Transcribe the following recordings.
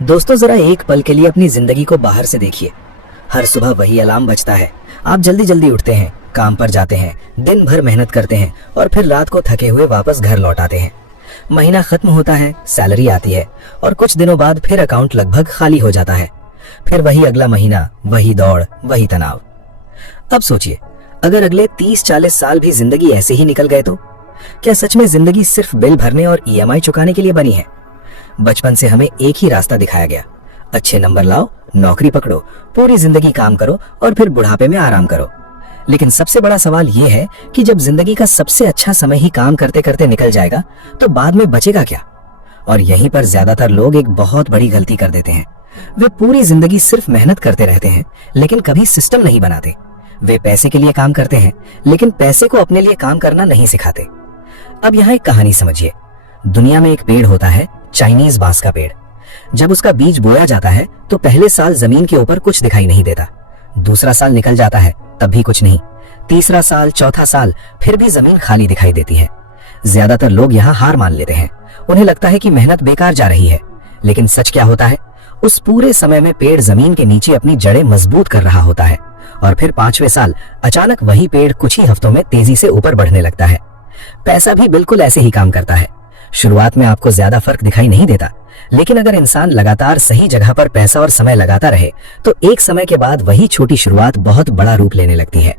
दोस्तों, जरा एक पल के लिए अपनी जिंदगी को बाहर से देखिए। हर सुबह वही अलार्म बजता है, आप जल्दी जल्दी उठते हैं, काम पर जाते हैं, दिन भर मेहनत करते हैं और फिर रात को थके हुए वापस घर लौट आते हैं। महीना खत्म होता है, सैलरी आती है और कुछ दिनों बाद फिर अकाउंट लगभग खाली हो जाता है। फिर वही अगला महीना, वही दौड़, वही तनाव। अब सोचिए, अगर अगले 30-40 साल भी जिंदगी ऐसे ही निकल गए तो क्या सच में जिंदगी सिर्फ बिल भरने और ईएमआई चुकाने के लिए बनी है? बचपन से हमें एक ही रास्ता दिखाया गया, अच्छे नंबर लाओ, नौकरी पकड़ो, पूरी जिंदगी काम करो और फिर बुढ़ापे में आराम करो। लेकिन सबसे बड़ा सवाल यह है कि जब जिंदगी का सबसे अच्छा समय ही काम करते करते निकल जाएगा तो बाद में बचेगा क्या? और यहीं पर ज्यादातर लोग एक बहुत बड़ी गलती कर देते हैं। वे पूरी जिंदगी सिर्फ मेहनत करते रहते हैं लेकिन कभी सिस्टम नहीं बनाते। वे पैसे के लिए काम करते हैं लेकिन पैसे को अपने लिए काम करना नहीं सिखाते। अब यहाँ एक कहानी समझिए। दुनिया में एक पेड़ होता है, चाइनीज बांस का पेड़। जब उसका बीज बोया जाता है तो पहले साल जमीन के ऊपर कुछ दिखाई नहीं देता। दूसरा साल निकल जाता है, तब भी कुछ नहीं। तीसरा साल, चौथा साल, फिर भी जमीन खाली दिखाई देती है। ज्यादातर लोग यहाँ हार मान लेते हैं। उन्हें लगता है कि मेहनत बेकार जा रही है। लेकिन सच क्या होता है? उस पूरे समय में पेड़ जमीन के नीचे अपनी जड़ें मजबूत कर रहा होता है और फिर 5वें साल अचानक वही पेड़ कुछ ही हफ्तों में तेजी से ऊपर बढ़ने लगता है। पैसा भी बिल्कुल ऐसे ही काम करता है। शुरुआत में आपको ज्यादा फर्क दिखाई नहीं देता, लेकिन अगर इंसान लगातार सही जगह पर पैसा और समय लगाता रहे तो एक समय के बाद वही छोटी शुरुआत बहुत बड़ा रूप लेने लगती है।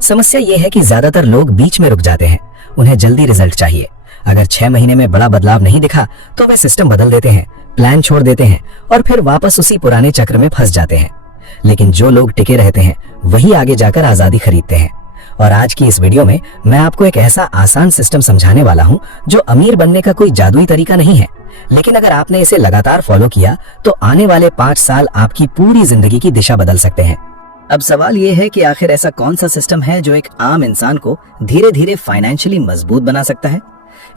समस्या यह है कि ज्यादातर लोग बीच में रुक जाते हैं। उन्हें जल्दी रिजल्ट चाहिए। अगर 6 महीने में बड़ा बदलाव नहीं दिखा तो वे सिस्टम बदल देते हैं, प्लान छोड़ देते हैं और फिर वापस उसी पुराने चक्र में फंस जाते हैं। लेकिन जो लोग टिके रहते हैं वही आगे जाकर आजादी खरीदते हैं। और आज की इस वीडियो में मैं आपको एक ऐसा आसान सिस्टम समझाने वाला हूं जो अमीर बनने का कोई जादुई तरीका नहीं है, लेकिन अगर आपने इसे लगातार फॉलो किया तो आने वाले 5 साल आपकी पूरी जिंदगी की दिशा बदल सकते हैं। अब सवाल यह है कि आखिर ऐसा कौन सा सिस्टम है जो एक आम इंसान को धीरे धीरे फाइनेंशियली मजबूत बना सकता है?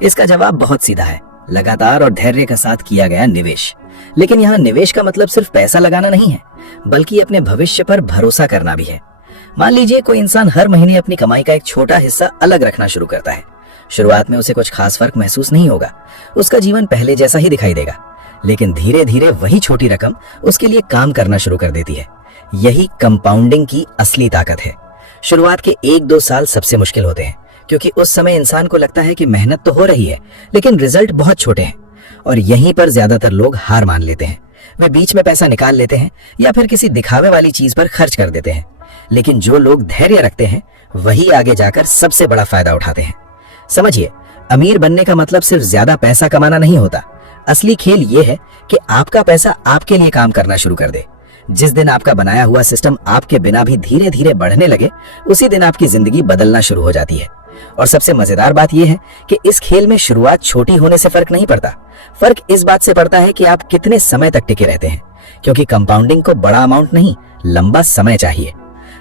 इसका जवाब बहुत सीधा है, लगातार और धैर्य के साथ किया गया निवेश। लेकिन यहाँ निवेश का मतलब सिर्फ पैसा लगाना नहीं है, बल्कि अपने भविष्य पर भरोसा करना भी है। मान लीजिए कोई इंसान हर महीने अपनी कमाई का एक छोटा हिस्सा अलग रखना शुरू करता है। शुरुआत में उसे कुछ खास फर्क महसूस नहीं होगा, उसका जीवन पहले जैसा ही दिखाई देगा। लेकिन धीरे धीरे वही छोटी रकम उसके लिए काम करना शुरू कर देती है। यही कंपाउंडिंग की असली ताकत है। शुरुआत के 1-2 साल सबसे मुश्किल होते हैं, क्योंकि उस समय इंसान को लगता है कि मेहनत तो हो रही है लेकिन रिजल्ट बहुत छोटे हैं। और यहीं पर ज्यादातर लोग हार मान लेते हैं। वे बीच में पैसा निकाल लेते हैं या फिर किसी दिखावे वाली चीज पर खर्च कर देते हैं। लेकिन जो लोग धैर्य रखते हैं वही आगे जाकर सबसे बड़ा फायदा उठाते हैं। समझिए, अमीर बनने का मतलब सिर्फ ज्यादा पैसा कमाना नहीं होता। असली खेल ये है कि आपका पैसा आपके लिए काम करना शुरू कर दे। जिस दिन आपका बनाया हुआ सिस्टम आपके बिना भी धीरे धीरे बढ़ने लगे, उसी दिन आपकी जिंदगी बदलना शुरू हो जाती है। और सबसे मजेदार बात यह है कि इस खेल में शुरुआत छोटी होने से फर्क नहीं पड़ता। फर्क इस बात से पड़ता है कि आप कितने समय तक टिके रहते हैं, क्योंकि कंपाउंडिंग को बड़ा अमाउंट नहीं, लंबा समय चाहिए।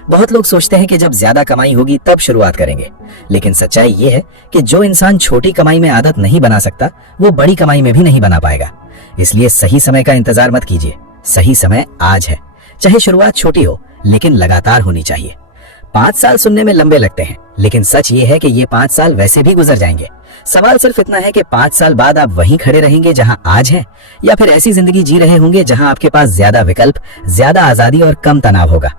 बहुत लोग सोचते हैं कि जब ज्यादा कमाई होगी तब शुरुआत करेंगे, लेकिन सच्चाई ये है कि जो इंसान छोटी कमाई में आदत नहीं बना सकता वो बड़ी कमाई में भी नहीं बना पाएगा। इसलिए सही समय का इंतजार मत कीजिए। सही समय आज है। चाहे शुरुआत छोटी हो, लेकिन लगातार होनी चाहिए। 5 साल सुनने में लंबे लगते हैं, लेकिन सच ये है कि ये 5 साल वैसे भी गुजर जाएंगे। सवाल सिर्फ इतना है कि 5 साल बाद आप वहीं खड़े रहेंगे जहां आज हैं, या फिर ऐसी जिंदगी जी रहे होंगे जहां आपके पास ज्यादा विकल्प, ज्यादा आजादी और कम तनाव होगा।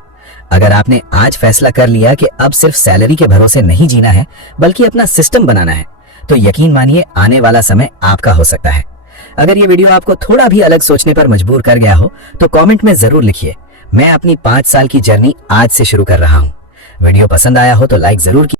अगर आपने आज फैसला कर लिया कि अब सिर्फ सैलरी के भरोसे नहीं जीना है बल्कि अपना सिस्टम बनाना है, तो यकीन मानिए आने वाला समय आपका हो सकता है। अगर ये वीडियो आपको थोड़ा भी अलग सोचने पर मजबूर कर गया हो तो कमेंट में जरूर लिखिए। मैं अपनी 5 साल की जर्नी आज से शुरू कर रहा हूँ। वीडियो पसंद आया हो तो लाइक जरूर कीजिए।